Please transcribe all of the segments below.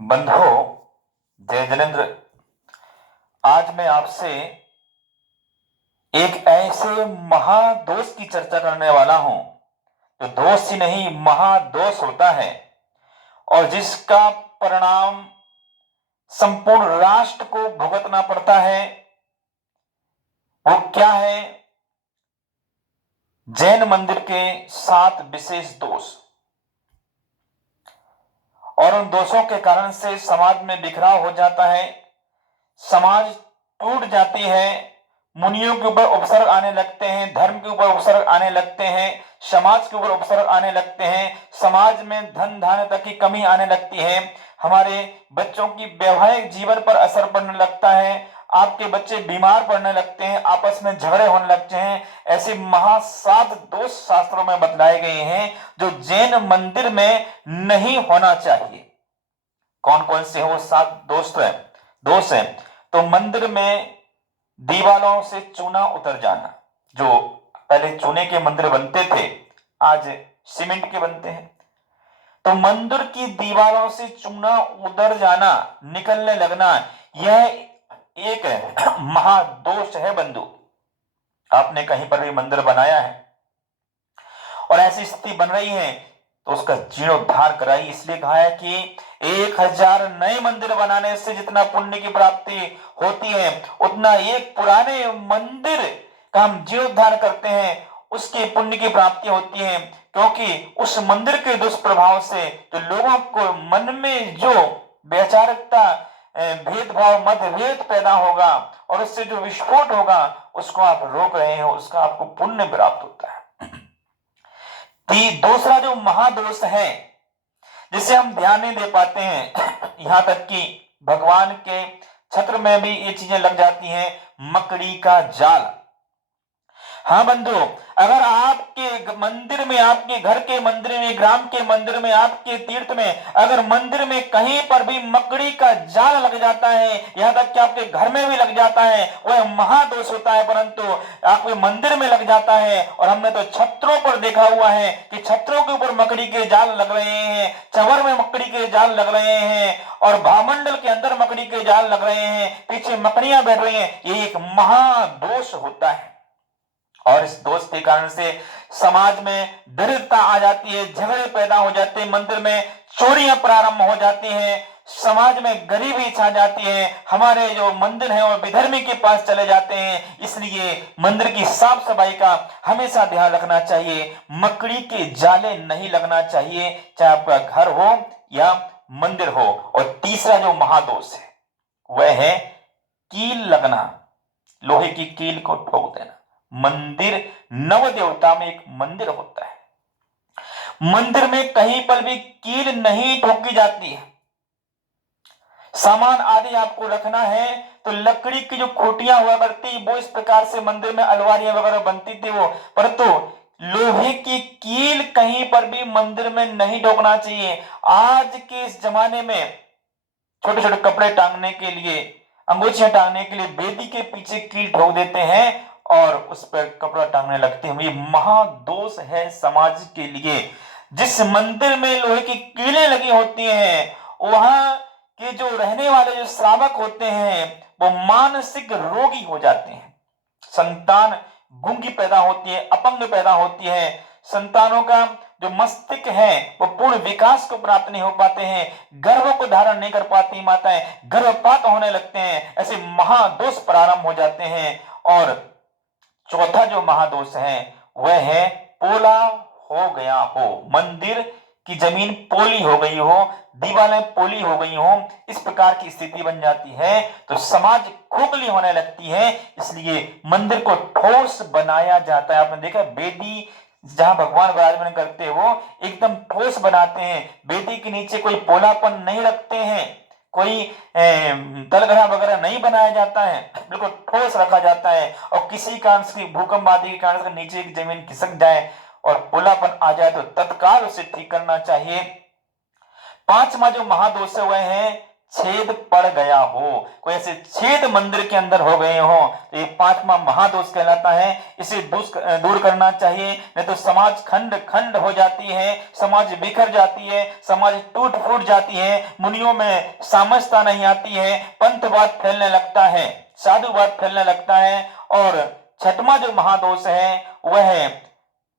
बंधो जय जलेंद्र। आज मैं आपसे एक ऐसे महादोष की चर्चा करने वाला हूं जो दोष ही नहीं महादोष होता है और जिसका परिणाम संपूर्ण राष्ट्र को भुगतना पड़ता है। वो क्या है? जैन मंदिर के 7 विशेष दोष। और उन दोषों के कारण से समाज में बिखराव हो जाता है, समाज टूट जाती है, मुनियों के ऊपर उपसर्ग आने लगते हैं, धर्म के ऊपर उपसर्ग आने लगते हैं, समाज के ऊपर उपसर्ग आने लगते हैं, समाज में धन धान्यता की कमी आने लगती है, हमारे बच्चों की वैवाहिक जीवन पर असर पड़ने लगता है, आपके बच्चे बीमार पड़ने लगते हैं, आपस में झगड़े होने लगते हैं। ऐसे महासात दोष शास्त्रों में बतलाए गए हैं जो जैन मंदिर में नहीं होना चाहिए। कौन कौन से हैं वो 7 दोष हैं? तो मंदिर में दीवारों से चूना उतर जाना। जो पहले चूने के मंदिर बनते थे आज सीमेंट के बनते हैं। तो मंदिर की दीवारों से चूना उतर जाना, निकलने लगना, यह एक महादोष है बंधु। आपने कहीं पर भी मंदिर बनाया है और ऐसी स्थिति बन रही है तो उसका जीर्णोद्धार कराइए। इसलिए कहा है कि 1000 नए मंदिर बनाने से जितना पुण्य की प्राप्ति होती है उतना एक पुराने मंदिर का हम जीर्णोद्धार करते हैं उसके पुण्य की प्राप्ति होती है। क्योंकि उस मंदिर के दुष्प्रभाव से जो लोगों को मन में जो वैचारिकता, भेदभाव, मतभेद पैदा होगा और उससे जो विस्फोट होगा उसको आप रोक रहे हैं, उसका आपको पुण्य प्राप्त होता है। दूसरा जो महादोष है जिसे हम ध्यान नहीं दे पाते हैं, यहां तक कि भगवान के छत्र में भी ये चीजें लग जाती हैं, मकड़ी का जाल। हाँ बंधु, अगर आपके मंदिर में, आपके घर के मंदिर में, ग्राम के मंदिर में, आपके तीर्थ में अगर मंदिर में कहीं पर भी मकड़ी का जाल लग जाता है, यहां तक कि आपके घर में भी लग जाता है, वह महादोष होता है। परंतु आपके मंदिर में लग जाता है और हमने तो छत्रों पर देखा हुआ है कि छत्रों के ऊपर मकड़ी के जाल लग रहे हैं, चवर में मकड़ी के जाल लग रहे हैं और भामंडल के अंदर मकड़ी के जाल लग रहे हैं, पीछे मकड़ियां बैठ रही हैं। ये एक महादोष होता है और इस दोष के कारण से समाज में दरिद्रता आ जाती है, झगड़े पैदा हो जाते हैं, मंदिर में चोरियां प्रारंभ हो जाती हैं, समाज में गरीबी छा जाती है, हमारे जो मंदिर है वो विधर्मी के पास चले जाते हैं। इसलिए मंदिर की साफ सफाई का हमेशा ध्यान रखना चाहिए, मकड़ी के जाले नहीं लगना चाहिए, चाहे आपका घर हो या मंदिर हो। और तीसरा जो महादोष है वह है कील लगना, लोहे की कील को ठोक देना। मंदिर, नव देवता में एक मंदिर होता है, मंदिर में कहीं पर भी कील नहीं ठोकी जाती है। सामान आदि आपको रखना है तो लकड़ी की जो खूंटियां हुआ करती वो इस प्रकार से मंदिर में अलमारियां वगैरह बनती थी वो, परंतु लोहे की कील कहीं पर भी मंदिर में नहीं ठोकना चाहिए। आज के इस जमाने में छोटे छोटे कपड़े टांगने के लिए, अंगूठियां टांगने के लिए वेदी के पीछे कील ठोक देते हैं और उस पर कपड़ा टांगने लगते हैं। ये महादोष है समाज के लिए। जिस मंदिर में लोहे की कीलें लगी होती हैं वहां के जो रहने वाले जो श्रावक होते हैं वो मानसिक रोगी हो जाते हैं, संतान गूंगी पैदा होती है, अपंग पैदा होती है, संतानों का जो मस्तिष्क है वो पूर्ण विकास को प्राप्त नहीं हो पाते हैं, गर्भ को धारण नहीं कर पाती माताएं, गर्भपात होने लगते हैं, ऐसे महादोष प्रारंभ हो जाते हैं। और चौथा जो महादोष है वह है पोला हो गया हो, मंदिर की जमीन पोली हो गई हो, दीवारें पोली हो गई हो, इस प्रकार की स्थिति बन जाती है तो समाज खोखली होने लगती है। इसलिए मंदिर को ठोस बनाया जाता है। आपने देखा वेदी जहां भगवान विराजमान करते हैं वो एकदम ठोस बनाते हैं, वेदी के नीचे कोई पोलापन नहीं रखते हैं, कोई तलघरा वगैरह नहीं बनाया जाता है, बिल्कुल ठोस रखा जाता है। और किसी कारण से भूकंप आदि के कारण से नीचे की जमीन खिसक जाए और पोलापन आ जाए तो तत्काल उसे ठीक करना चाहिए। पांचवा जो महादोष है वह है छेद पड़ गया हो, कोई ऐसे छेद मंदिर के अंदर हो गए हो, तो ये पांचवा महादोष कहलाता है। इसे दूर करना चाहिए, नहीं तो समाज खंड खंड हो जाती है, समाज बिखर जाती है, समाज टूट फूट जाती है, मुनियों में सामंजस्य नहीं आती है, पंथवाद फैलने लगता है, साधुवाद फैलने लगता है। और छठवां जो महादोष है वह है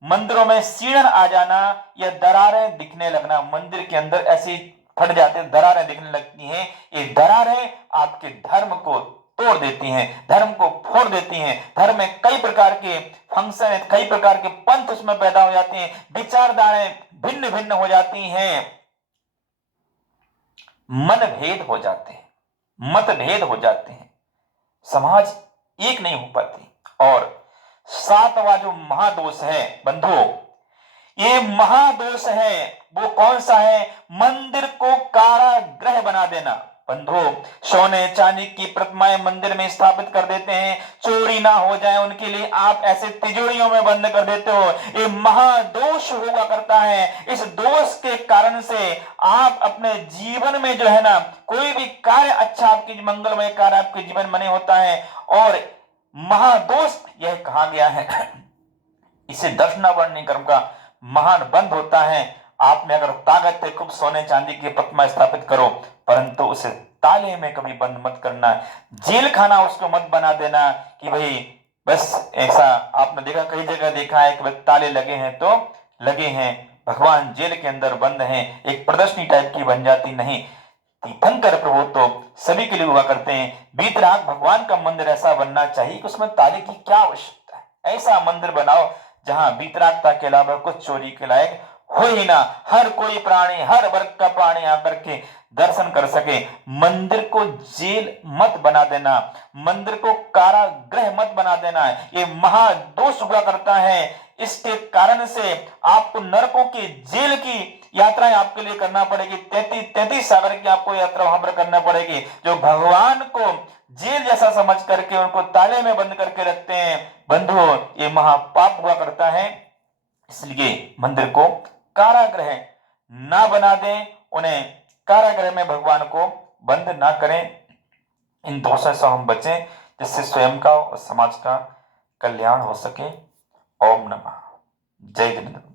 मंदिरों में सीढ़न आ जाना या दरारें दिखने लगना। मंदिर के अंदर ऐसी फट जाते दरारें दिखने लगती हैं। ये दरारें आपके धर्म को तोड़ देती हैं, धर्म को फोड़ देती हैं। धर्म में कई प्रकार के फंक्शन, कई प्रकार के पंथ उसमें पैदा हो जाते हैं, विचारधाराएं भिन्न भिन्न हो जाती हैं, मनभेद हो जाते हैं, मतभेद हो जाते हैं, समाज एक नहीं हो पाती। और सातवां जो महादोष है बंधु, ये महादोष है वो कौन सा है? मंदिर को कारागृह बना देना। बंधु, सोने चांदी की प्रतिमाएं मंदिर में स्थापित कर देते हैं, चोरी ना हो जाए उनके लिए आप ऐसे तिजोरियों में बंद कर देते हो, ये महादोष हुआ करता है। इस दोष के कारण से आप अपने जीवन में जो है ना, कोई भी कार्य अच्छा आपकी मंगलमय कार्य आपके जीवन में नहीं होता है। और महादोष यह कहा गया है, इसे दर्शनावरण कर्म का महान बंध होता है। आप में अगर ताकत है खूब सोने चांदी की प्रतिमा स्थापित करो, परंतु उसे ताले में कभी बंद मत करना, जेल खाना उसको मत बना देना कि भाई बस ऐसा। आपने देखा, कई जगह देखा है कि ताले लगे हैं तो लगे हैं, भगवान जेल के अंदर बंद हैं, एक प्रदर्शनी टाइप की बन जाती नहीं। तीर्थंकर प्रभु तो सभी के लिए हुआ करते हैं। वीतराग भगवान का मंदिर ऐसा बनना चाहिए कि उसमें ताले की क्या आवश्यकता है। ऐसा मंदिर बनाओ जहां वीतरागता के अलावा कुछ चोरी के लायक हो ही ना, हर कोई प्राणी, हर वर्ग का प्राणी आकर के दर्शन कर सके। मंदिर को जेल मत बना देना, मंदिर को कारागृह मत बना देना, ये महादोष हुआ करता है। इसके कारण से आपको नरकों की जेल की यात्राएं आपके लिए करना पड़ेगी, 33 सागर की आपको यात्रा वहां पर करना पड़ेगी। जो भगवान को जेल जैसा समझ करके उनको ताले में बंद करके रखते हैं बंधु, ये महापाप हुआ करता है। इसलिए मंदिर को कारागृह ना बना दें, उन्हें कारागृह में भगवान को बंद ना करें। इन दोषों से हम बचें जिससे स्वयं का और समाज का कल्याण हो सके। ओम नमः। जय जगन्नाथ।